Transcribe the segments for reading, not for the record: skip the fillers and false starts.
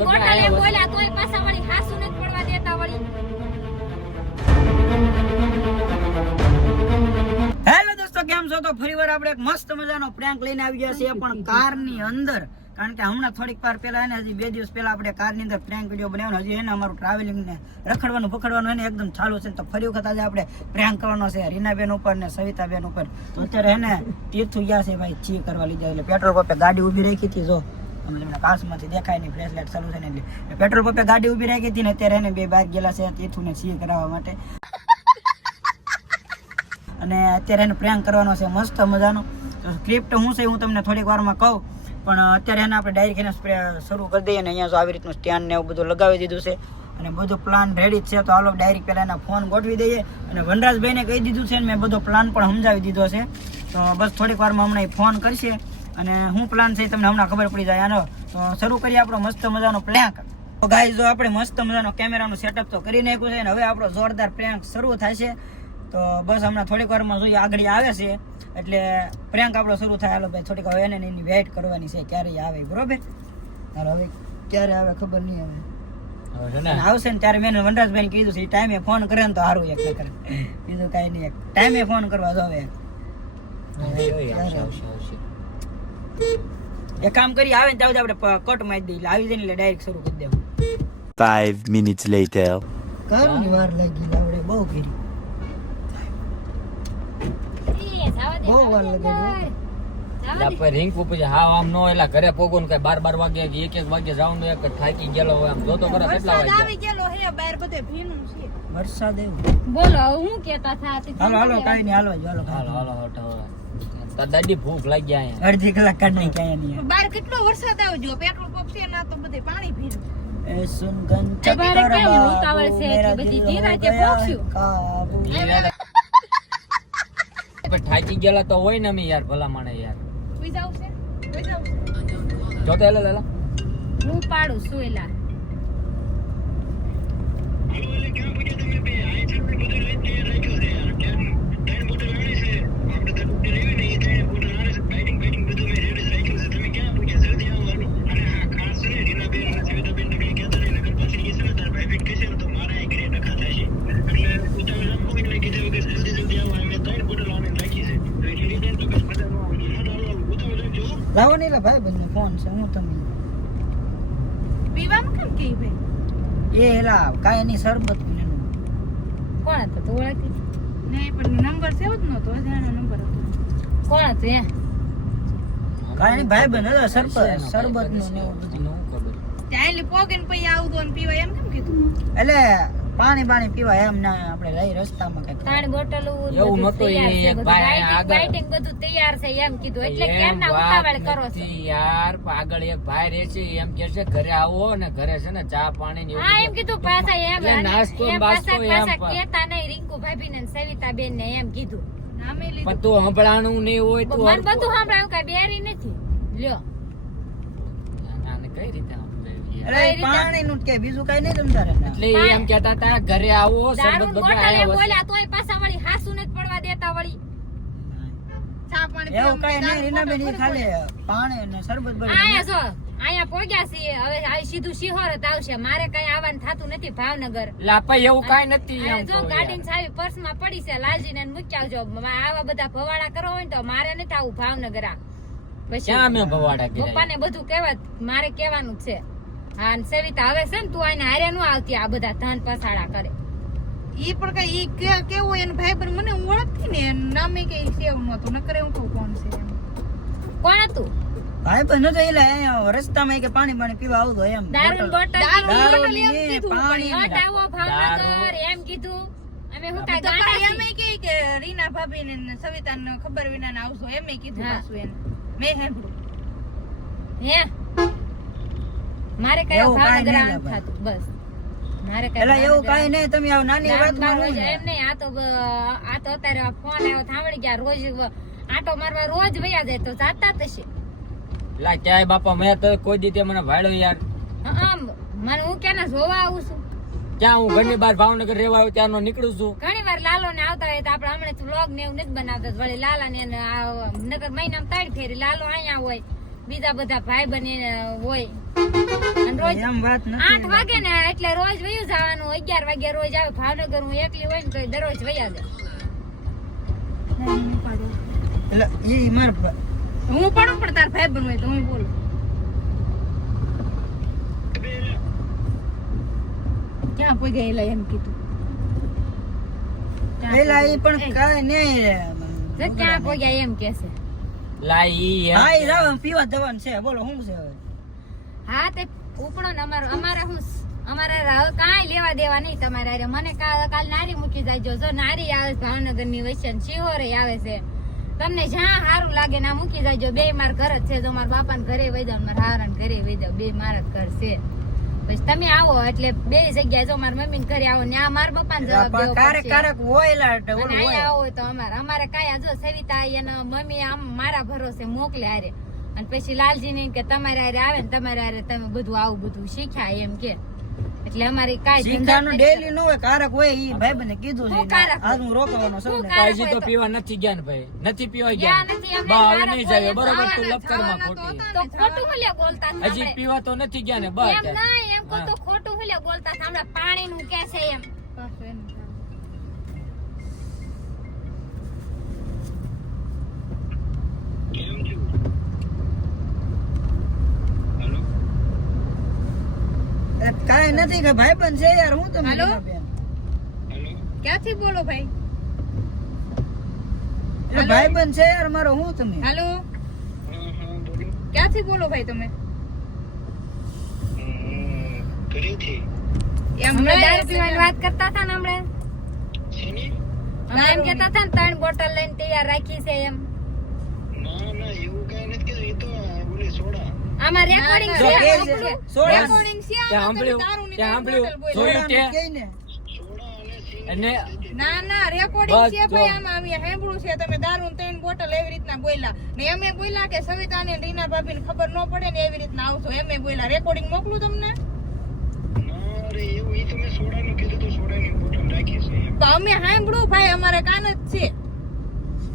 ગોટાલે બોલ્યા તોય પાછા વળી હાસુ નથી પડવા દેતા વળી. હેલો દોસ્તો, કેમ છો? તો ફરીવાર આપણે એક મસ્ત મજાનો પ્રેન્ક લઈને આવી ગયા છીએ, પણ કારની અંદર. કારણ કે હમણાં થોડીક વાર પહેલા એને હજી 2 દિવસ પહેલા આપણે કારની અંદર પ્રેન્ક વિડીયો બનાવ્યો. હજી એને અમારું ટ્રાવેલિંગ ને રખડવાનું પકડવાનું એને એકદમ ચાલુ છે. તો ફરી વખત આજે આપણે પ્રેન્ક કરવાનો છે રીનાબેન ઉપર ને સવિતાબેન ઉપર. તો અત્યારે એને તીર્થુ ગયા છે ભાઈ ચી કરવા લીધા, એટલે પેટ્રોલ પંપે ગાડી ઊભી રાખી હતી. જો તમને કાચમાંથી દેખાય નહીં, ફ્લેશ લાઇટ ચાલુ છે ને, એટલે પેટ્રોલ પંપે ગાડી ઊભી રાખી હતી ને અત્યારે એને 2 બહાર ગયેલા છે તીર્થુને સી કરાવવા માટે. અને અત્યારે એને પ્રેન્ક કરવાનો છે મસ્ત મજાનો. તો સ્ક્રિપ્ટ શું છે હું તમને થોડીક વારમાં કહું, પણ અત્યારે એને આપણે ડાયરેક્ટ એને શરૂ કરી દઈએ. ને અહીંયા જો આવી રીતનું સ્ટેન્ડ ને એવું બધું લગાવી દીધું છે અને બધું પ્લાન રેડી જ છે. તો હાલો ડાયરેક્ટ પહેલાં એના ફોન ગોઠવી દઈએ. અને વનરાજભાઈને કહી દીધું છે ને મેં બધો પ્લાન પણ સમજાવી દીધો છે. તો બસ થોડીક વારમાં હમણાં એ ફોન કરશે અને શું પ્લાન છે તમને હમણાં ખબર પડી જાય. આનો તો શરૂ કરીએ આપણો મસ્ત મજાનો પ્રેન્ક. તો ગાઈસ જો આપણે મસ્ત મજાનો કેમેરાનું સેટઅપ તો કરી નાખ્યું છે અને હવે આપણો જોરદાર પ્રેન્ક શરૂ થશે. તો બસ હમણાં થોડીક વારમાં જોઈએ આગળ આવે છે એટલે પ્રેન્ક આપણો શરૂ થાય. હાલો ભાઈ થોડીક હવે એને એની વેઇટ કરવાની છે ક્યારે આવે, બરોબર? હાલો હવે ક્યારે આવે ખબર નહીં આવે. આવશે ને ત્યારે મેં વનરાજભાઈ કીધું છે એ ટાઈમે ફોન કરે ને તો સારું. એક કરે બીજું કાંઈ નહીં, એક ટાઈમે ફોન કરવા જો હવે. એક કામ કરી આવે ને ત્યાં આપણે કટ મારી દઈએ, આવી જાય ને એટલે ડાયરેક્ટ શરૂ કરી દેવું. 5 minutes later. કારની વાર લાગી આપણે બહુ કરી, બહુ વાર લાગી. રિંગ પૂછી હા આમ નો એલા ઘરે પોગો ને કઈ 12 વાગે 1 વાગે જાઉં એક થાકી ગયેલો હોય આમ જોતો કરે કેટલા વાગે આવી ગયેલો હે બહાર બધે ભીનું છે. વરસાદ એવો. બોલો હું કેતા થા હાલો હાલો કાઈ નહીં, હાલો હાલો હાલો હાલો હટો તો દાદી ભૂખ લાગી ગયા અડધી કલાક કાઢી ક્યાં નહીં. બહાર કેટલો વરસાદ આવજો, પેટ્રોલ પંપ છે ના તો બધે પાણી ભીનું. એ સુન ગન તમારે કેમ ઉતાવળ છે કે બધી ધીરાજે પહોંચ્યું? પણ થાકી ગયેલા તો હોય ને અમે યાર ભલા માણે યાર સુઈ જાવ છે, સુઈ જાવ છે. જોતો એલા લેલા હું પાડું સુઈલા. લાવો ને એલા ભાઈ બંને ફોન છે હું તમે પીવાનું કેમ કે ભાઈ એ એલા કાંઈ નહીં શરબત પીને. કોણ હતો તું ઓળખી? નહીં પણ નંબર સેવ જ નતો, અજાણ્યો નંબર હતો. કોણ હતો એ? કાંઈ નહીં ભાઈ બંધ હતો શરબત નું ને એવું બધું. ત્યાં લે પોગે ને પછી આવતો ને પીવાય એમ કેમ કીધું? એટલે પાણી પીવાય એમ ના આપણે લઈ રસ્તામાં કઈ પાણી બોટલ એવું નતો એ એક ભાઈ આગળ લાઇટિંગ બધું તૈયાર છે એમ કીધું. એટલે કેમ ના ઉતાવળ કરો છો યાર આગળ એક ભાઈ રહે છે એમ કે છે ઘરે આવો ને ઘરે છે ને ચા પાણી ને હા એમ કીધું પાછા એમ નાસ્તો બાસ્તો એમ કેતા નહીં રીંકુ ભાભી ને સવિતા બેન ને એમ કીધું. નામે લીધું પણ તું સંભળાણું નહીં હોય તો મને બધું સાંભળાયું કઈ બેરી નથી લ્યો. આને કઈ રીતે એટલે પાણી નું કે બીજું કઈ નહીં તમારે. એટલે એમ કહેતા હતા ઘરે આવો દારૂ શરબત બોટલે બધા બોલ્યા તોય પાછા વળી હાસુ નથી પડવા દેતા વળી. ચા પાણી એવું કઈ નહીં રીનાબેન, ઈ ખાલી પાણી ને શરબત બરબત. આયા જો આયા પોગ્યા છીએ હવે આ સીધું શિહોર જ આવશે. મારે કઈ આવવાનું થાતું નથી ભાવનગર. લાપા એવું કઈ નથી એમ જો ગાડીની ચાવી પર્સમાં પડી છે લાજીને મૂકી આવજો. આવા બધા ભવાડા કરો હોય ને તો મારે નથી આવું ભાવનગર. આ ક્યાં મેં ભવાડા કર્યા? પપ્પાને બધું કહેવા મારે કહેવાનું જ છે. હા સવિતા હવે છે ને તું આને હારે નું આવતી આ બધા ધન પસાડા કરે. ઈ પણ કઈ ઈ કેવું એનો ભાઈ પણ મને ઓળખતી ને નામે કે સેવ નતું નકરે હું કહું કોણ છે એમ. કોણ હતું? ભાઈ બંધ નતો એટલે અહીંયા રસ્તામાં કે પાણી પીવા આવતો એમ. દારૂ બોટલ દારૂ ની પાણી હટાવો ભાવનગર એમ કીધું. અમે હું કાઈ ગાડા એમ કે રીના ભાભી ને સવિતા ને ખબર વિના ને આવશો એમ કીધું પાછું એને મેં સાંભળ્યું. હે મારે કઈ ભાવનગર આમ થાતું બસ. મારે કઈ એટલે એવું કઈ નહીં, તમે આવ નાની વાતમાં રોજ એમ નહીં. આ તો અત્યારે ફોન આવ્યો થાંભળી ગયા. રોજ આટો મારવા રોજ વયા જાય તો જાતા થશે. લા ક્યાંય બાપા મેં તો કોઈ દીતે મને ભાડ્યો યાર. હા મને હું ક્યાં જોવા આવું છું. ક્યાં હું ઘરની બહાર ભાવનગર રહેવા આવ્યો ત્યારનો નીકળું છું. ઘણી વાર લાલો ને આવતા હોય તો આપડે હમણાં વ્લોગ ને એવું નથી બનાવતા. વળી લાલા ને નગર મહિનામાં 3 ફેરી લાલો અહીંયા હોય બીજા બધા ભાઈ બની હોય અને રોજ એમ વાત 8 નથી વાગે ને એટલે રોજ વયું જવાનું 11 વાગે રોજ આવે ભાવનગર હું એકલી હોય ને તો દરરોજ વયા જાય એટલે ઈ માર હું પડું પણ તાર ભાઈ બનવું હોય તો હું બોલું ક્યાં પોઈ ગયેલા એમ કીધું પેલા ઈ પણ કાઈ નહીં તો ક્યાં પોઈ ગયા એમ કેસે લાઈ હા ઈ રાવ પીવા જવાનું છે બોલો શું છે હવે હા તે ઉપડો ને અમારે હું અમારે કાંઈ લેવા દેવા નહીં તમારે હારે. મને કાલ નારી મૂકી જાયજો જો નારી આવે છે ભાવનગર ની વૈશ્ય શિહોરે આવે છે તમને જ્યાં સારું લાગે ના મૂકી જાયજો બે માર ઘર જ છે જો મારા બાપા ને ઘરે વહી જાવ મારા હારા ઘરે વહી જાવ બે મારા જ ઘર છે પછી તમે આવો એટલે બે જગ્યાએ જો મારા મમ્મી ને ઘરે આવો ને આ મારા બાપા ને જવાબ દેવો કારક પડશે. કારક હોય લાટ અને ઓલું અહીંયા હોય આવો તો અમારે કાંઈ જો સવિતા એના મમ્મી આમ મારા ભરોસે મોકલે હારે અને પછી લાલજી ને કે તમારે હારે આવે ને તમારે હારે તમે બધું આવું બધું શીખ્યા એમ કે એટલે અમારી કાંઈ શીખાનું ડેલી નો હોય કારક હોય ઈ ભાઈબંધે કીધું હું છે કારક આજ હું રોકવાનો છું ને કારક હજી તો પીવા નથી ગયા ને ભાઈ નથી પીવા ગયા ગયા નથી, અમને બા હવે મારા નહીં કોઈ જાય બરોબર તું જવાના લપકરમાં ખોટી તો ખોટું ભલે બોલતા હતા હજી આપણે. પીવા તો નથી ગયા ને બસ એમ ના એમ કહું તો ખોટું ભલે બોલતા હતા હમણાં પાણી નું કે છે એમ કાઈ નથી કે ભાઈબંધ છે યાર હું તમે હાલો? બેન ક્યાંથી બોલો ભાઈ એટલે ભાઈબંધ છે યાર મારો હું તમે હાલો ક્યાંથી બોલો ભાઈ તમે હમણાં દારૂ પીવાની વાત કરતા હતા ને હમણાં હમણાં એમ કહેતા હતા ને 3 બોટલ લઈને તૈયાર રાખી છે એમ આમાં રેકોર્ડિંગ જો છે કે છે, મોકલું. સોડા રેકોર્ડિંગ છે ત્યાં આમાં તમે સાંભળ્યું દારૂની ત્યાં ત્રણ સાંભળ્યું બોટલ બોલ્યા. જોયું તે કઈ ને અને ના ના રેકોર્ડિંગ બસ છે જો. ભાઈ આમાં અમે સાંભળ્યું છે તમે દારૂ 3 બોટલ એવી રીતના બોલ્યા ને અમે બોલ્યા કે સવિતા ને રીના ભાભી ને ખબર ન પડે ને એવી રીતના આવશો એમે બોલ્યા રેકોર્ડિંગ મોકલું તમને તો અમે સાંભળ્યું ભાઈ અમારે કાન જ છે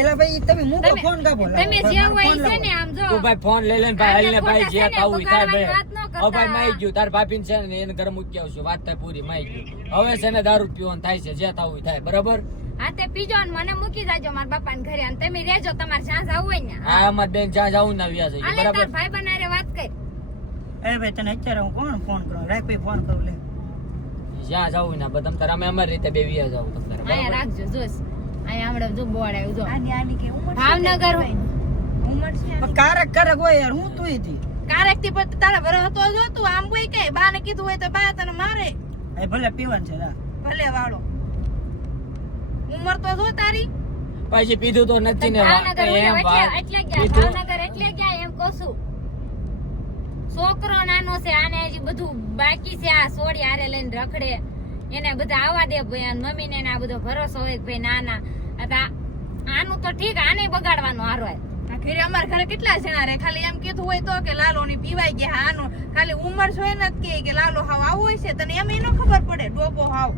એલા ભાઈ તમે મૂકો તમે- ફોન કાપો તમે જે હોય છે ને આમ જો તું ભાઈ ફોન લઈ લે ને ભાઈ હાલ ને ભાઈ જે થવું ઈ થાય ભાઈ વાત ન કરતા. હવે ભાઈ માઈ ગયું તાર ભાભીને છે ને એને ઘરે મૂકી આવશું વાત થાય પૂરી માઈ ગયું હવે છે ને દારૂ પીવાનું થાય છે જે થવું ઈ થાય બરાબર હા તે પીજો ને મને મૂકી જાજો મારા બાપા ને ઘરે અને તમે રહેજો તમારે જ્યાં જવું હોય ને આ અમાર બેન જ્યાં જાવું ના વ્યા જઈએ હાલે તાર બરાબર ભાઈ બનારે વાત કરી એ ભાઈ તને અત્યારે હું કોણ ફોન કરું રાખ ભાઈ ફોન કરું લે જ્યાં જાવું ના બધા તારે અમે અમારી રીતે બે વ્યા જાવું તમ તારે અહીંયા બરાબર રાખજો જોશ અહીંયા હમણાં જો બોર્ડ આવ્યું જો આની કે ઉંમર ભાવનગર ઉંમર છે પણ કારક કારક હોય યાર હું તું હતી કારેક થી પછી તારા ભરો હતો જો તું આમ કોઈ કે બા ને કીધું હોય તો બા તને મારે એ ભલે પીવાનું છે રા ભલે વાળો ઉંમર તો જો તારી પછી પીધું તો નથી ને ભાવનગર એમ એટલે વાત એટલે ગયા પીધું ભાવનગર એટલે ગયા એમ કહું છું છોકરો નાનો છે આને હજી બધું બાકી છે આ સોડી હારે લઈને રખડે એને બધા આવવા દે ભાઈ અને મમ્મી ને આ બધો ભરોસો હોય કે ભાઈ નાના આનું તો ઠીક આને બગાડવાનો હારો ઘરે અમારા ઘરે કેટલા જણા રે ખાલી એમ કીધું હોય તો કે લાલો ની પીવાઈ ગયા આનો ખાલી ઉંમર જોઈ નથી કે લાલો હાવ આવું હોય છે તને એમ એનો ખબર પડે ડોબો હાવ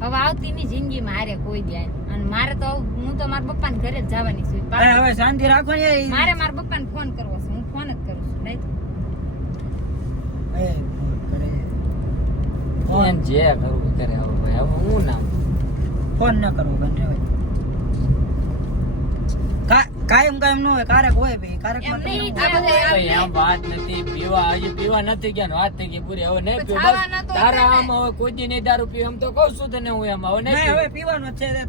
હવે આવતી ની જિંદગી મારે કોઈ દે અને મારે તો હું તો મારા પપ્પા ને ઘરે જ જવાની છું હવે શાંતિ રાખો ને યાર. મારે મારા પપ્પા ને ફોન કરવો છે હું ફોન જ કરું છું નહીં એ ફોન કરે. એમ જે કરવું ઈ કરે હવે ભાઈ હવે હું નામ ફોન ન કરવો બંધ રહેવાય. કાયમ કાયમ ન હોય કારક હોય ભાઈ કારક એમ માં નહીં તમને જે હોય ભાઈ આમ વાત નથી પીવા હજી પીવા નથી ગયા ને વાત થઈ ગઈ પૂરી હવે નહીં પીવું ખાવાના બસ તો તારા છે ને. આમ હવે કોઈ દી નહીં દારૂ પીવું એમ તો કહું છું તને હું એમ હવે નહીં નહીં હવે પીવું. પીવાનો જ છે તે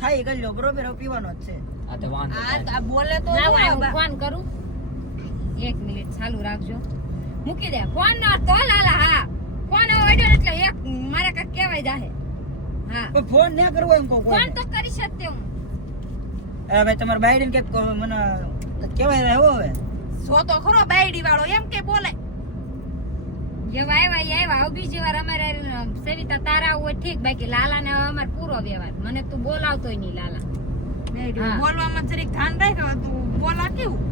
થાય કરી લો બરોબર હવે પીવાનો જ છે આ તો વાંધો આ નહીં. બોલે તો હું ફોન કરું 1 મિનિટ ચાલુ રાખજો મૂકી દે ફોન ના તો લાલા હા ફોન આવ્યો એટલે એક મારે કઈ કહેવાય જાહે હા પણ ફોન ના કરવો એમ કહું ફોન કોઈ તો કરી શકતે હું હવે તમારે બાયડીને કે મને કેવાય રહ્યો હવે સો તો ખરો બાયડી વાળો એમ કે બોલે જેવા આવ્યા આવ બીજી વાર અમારે સવિતા તારા હોય ઠીક બાકી લાલા ને અમાર પૂરો વ્યવહાર મને તું બોલાવતોય નહીં લાલા હા. બોલવામાં જરીક ધ્યાન રાખ તું બોલા કેવું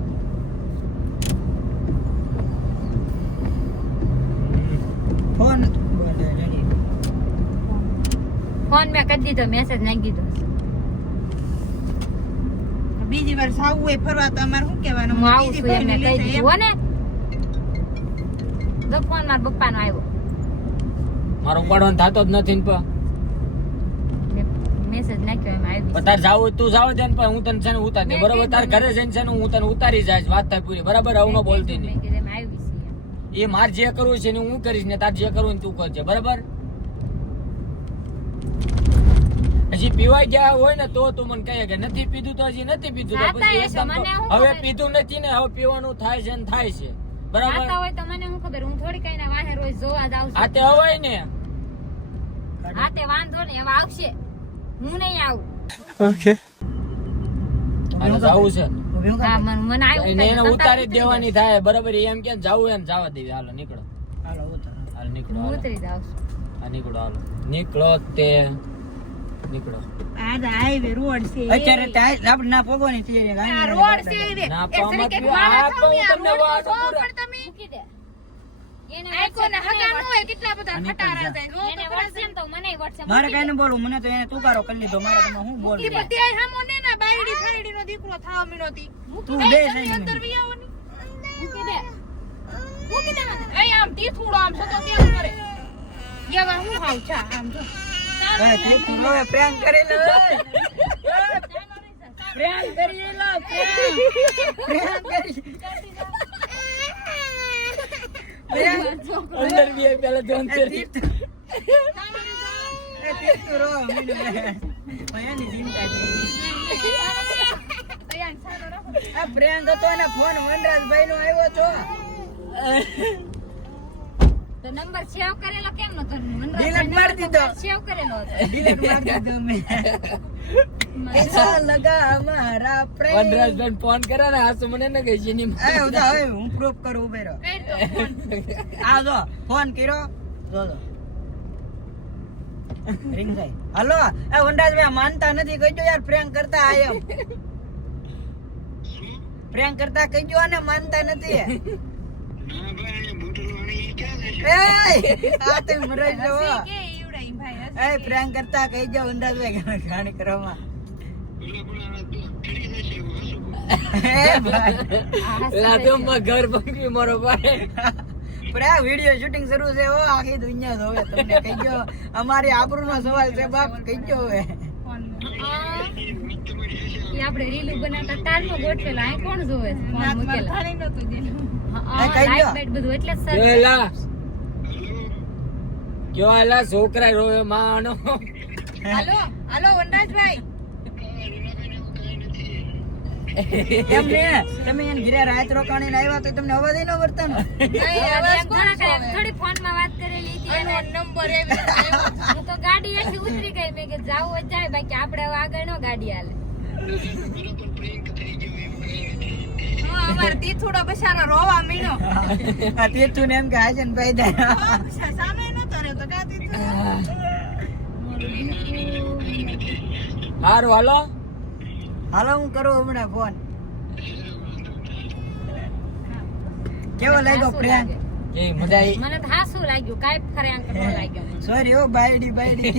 ફોન બોલે રેડી ફોન મેં કરી દીધો મેસેજ નાખી દીધો બીજી વાર સાવું હોય ફરવા તો અમારે શું કહેવાનું હું આવું બીજી છું એમને ભાઈને કહી લઈ દીધું જાય હો ને. જો ફોન મારા પપ્પાનો આવ્યો. મારો ઉપાડવાનો થતો જ નથી ને પણ મેં મેસેજ નાખ્યો એમાં આવી. તારે જાવ તું જાવ દે ને પણ હું તને છે ને ઉતાર દે મેં બરાબર. કીધું તારે ઘરે જઈને છે ને હું તને ઉતારી જાય વાત થાય પૂરી બરાબર. આવું ન બોલતી મેં નહીં. કીધું એમાં આવી છે. એ મારે જે કરવું છે ને હું કરીશ ને તાર જે કરવું ને તું કરજે બરાબર. હજી પીવાઈ ગયા હોય ને તો તું મને કહે કે નથી પીધું તો હજી નથી પીધું તો ખાતા પછી હશો, એકદમ મને તો શું હવે ખબર? પીધું નથી ને હવે પીવાનું થાય છે ને થાય છે બરાબર. ખાતા હોય તો મને શું ખબર, હું થોડી કઈ ના વાહે રોજ જોવા જાઉં આ છું. તે હવાય ને હા તે વાંધો નહીં, હવે આવશે. હું નહીં આવું. આને જાવું છે ઊભી હું હા કામ? મને આવ્યું એને કઈ ઉતારી જ દેવાની થાય બરાબર. એમ કે જાવું એને જવા દેવી. હાલો નીકળો હાલો ઉતાર. હાલ નીકળો હું હાલો. ઉતરી જાઉં છું. હા નીકળો હાલો નીકળો તે નીકળો. આ હાઈવે રોડ છે અત્યારે ટાઈટ આપણે ના પોગવાની તૈયારી આ રોડ છે એ ના, એ જરીક એક પામા માણસ આપો, હોય, આ તમને રોડ વાત તો જોવો પૂરા. પણ તમે મૂકી દે. એને આઈકોને હગા ન હોય કેટલા બધા અને ખટારા કરજા. થાય જો એને તો ખરા WhatsApp તો મને WhatsApp મારે મૂકી કઈ દે. ન બોલવું, મને તો એને તુકારો કરી લીધો. મારે તમે શું ઈ બોલવું? બધી હામો ને ના બાયડી ફાયડી નો દીકરો થાવ મીનોતી તું એ બે તમે છે અંદર વી આવો ની મૂકી દે. મૂકી દે મને. એ આમ તીથુડો આમ સતો તેમ કરે યવા હું હાવ છા આમ જો તું હવે પ્રેમ કરેલો પ્રેમ કરેલો પ્રેમ કરી અંદર બી આવી પેલા જોન છે. પ્રેમ હતો ને ફોન વનરાજભાઈ નો આવ્યો છો. તો નંબર સેવ કરેલો કેમ નતો? Delete મારી દીધો. સેવ કરેલો હતો. ડિલીટ મારી દીધો મેં. કેસા લગા હમારા પ્રેમ. વનરાજભાઈ ફોન કરે ને હાસુ મને ન ગઈ છે ની. એ ઉધા હવે હું પ્રૂફ કરું ઉભે રહો. કઈ તો ફોન આ જો ફોન કર્યો જો જો રિંગ થાય. હલો એ વનરાજભાઈ માનતા નથી કહીજો યાર પ્રેન્ક કરતા આયમ પ્રેન્ક કરતા કહીજો અને માનતા નથી. એ આ તે મરાઈ જો કે ઈવડાઈ ભાઈ એ પ્રેન્ક કરતા કહીજો વનરાજભાઈ ઘાણી કરવામાં. એ ભાઈ લાતો માં ઘર બંગી મારો ભાઈ. પણ આ વિડિયો શૂટિંગ શરૂ છે હો આખી દુનિયા જોવે તમને કહીજો. અમારી આબરૂનો સવાલ છે બાપ કહીજો હવે. ફોન ઈ આપણે રીલું બનાવતા તારનો ગોઠવેલો આ કોણ જોવે છે? ફોન નાત માર મૂકેલા. ખાલી નતું દેલું એ કઈ લાઈટ ગયો? બાઈટ બધું એટલે જ કયો સર એલા કયો એલા છોકરા રોવે માનો. હાલો હાલો વનરાજભાઈ એમ ને તમે એને ઘરે રાત રોકાણીને આવ્યા તો તમને અવાજ ન વર્તા ને. નહીં અવાજ કોણ જોવે? થોડી ફોનમાં વાત કરેલી હતી આનો અને નંબર એવી રીતે આવ્યો. હું તો ગાડી એથી ઉતરી ગઈ. મેં કે જાવું હોય જાય, બાકી આપણે હવે આગળ નો ગાડી હાલે. હા, અમારે તીથુડો બચારો રોવા મીણ્યો. આ તીર્થું ને એમ કે હાજન ભાઈ દે. સામે નતો રહ્યો તો કા તીથુડો? હારું હાલો. હાલો હું કરું હમણાં ફોન. કેવો લાગ્યો હાસુ પ્રેન્ક? લાગે. કે મજા આવી. મને તો હાસુ લાગ્યું, કાંઈ ખરેખર ન લાગ્યો મને. સોરી હો બાયડી બાયડી.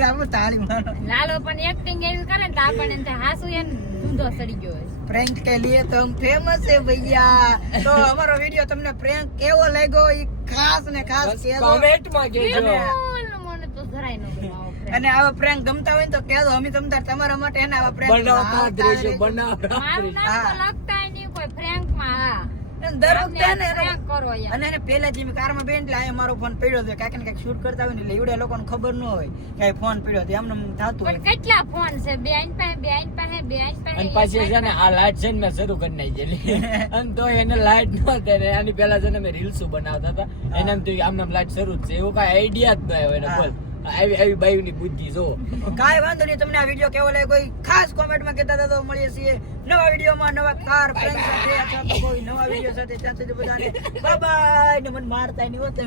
લાવો તાળી મારો. લાલો પણ એક્ટિંગ એવી કરે ને તો આપણને એમ થાય હાસુ એને ઊંધો સડી ગયો હશે. પ્રેન્ક કે લીએ તો હમ ફેમસ છે ભૈયા. તો અમારો વિડિયો તમને પ્રેન્ક કેવો લાગ્યો ઈ ખાસ ને ખાસ કહેજો. કોમેન્ટ માં કહેજો. બિલકુલ મને તો જરાય ન ગમ્યો આવો prank. અને આવા પ્રેન્ક ગમતા હોય ને તો કહેજો. અમે તમારા માટે એને આવા પ્રેન્ક બનાવતા જ રહેજો બનાવતા જ મારું રહેજો. નામ તો લખતાય નહીં કોઈ prank માં. હા. દર વખતે ને એનો prank કરો યાર. અને એને પહેલા જે કારમાં બેન એટલે આ મારો ફોન પડ્યો છે કાંઈક ને કાંઈક શૂટ કરતા હોય ને એટલે એવડે લોકોને ખબર ન હોય કે આ ફોન પડ્યો છે એમને એમ થતું પણ હોય. કેટલા ફોન છે? બે આઈન પાસે, બે આઈન પાસે, બે આઈન પાસે, અને એક પછી છે ને આઈન આ લાઈટ છે ને મેં શરૂ કરી નાખી અને તો એને લાઈટ ન થાય. આની પહેલા છે ને મેં રીલ્સ બનાવતા હતા એને એમ થયું આમ લાઈટ શરૂ જ છે એવું કઈ આઈડિયા જ ન આવ્યો એને. બોલ આવી આવી બાયુની બુદ્ધિ જો. કાંઈ વાંધો નહીં. તમને આ વિડીયો કેવો લાગ્યો કોઈ ખાસ કોમેન્ટમાં કહેતા હતા તો મળીએ છીએ નવા વિડીયોમાં નવા કાર પ્રેન્ક સાથે અથવા તો કોઈ નવા વિડીયો સાથે. ત્યાં સુધી બધાને બાય બાય. ને મને મારતા નહીં હોતા.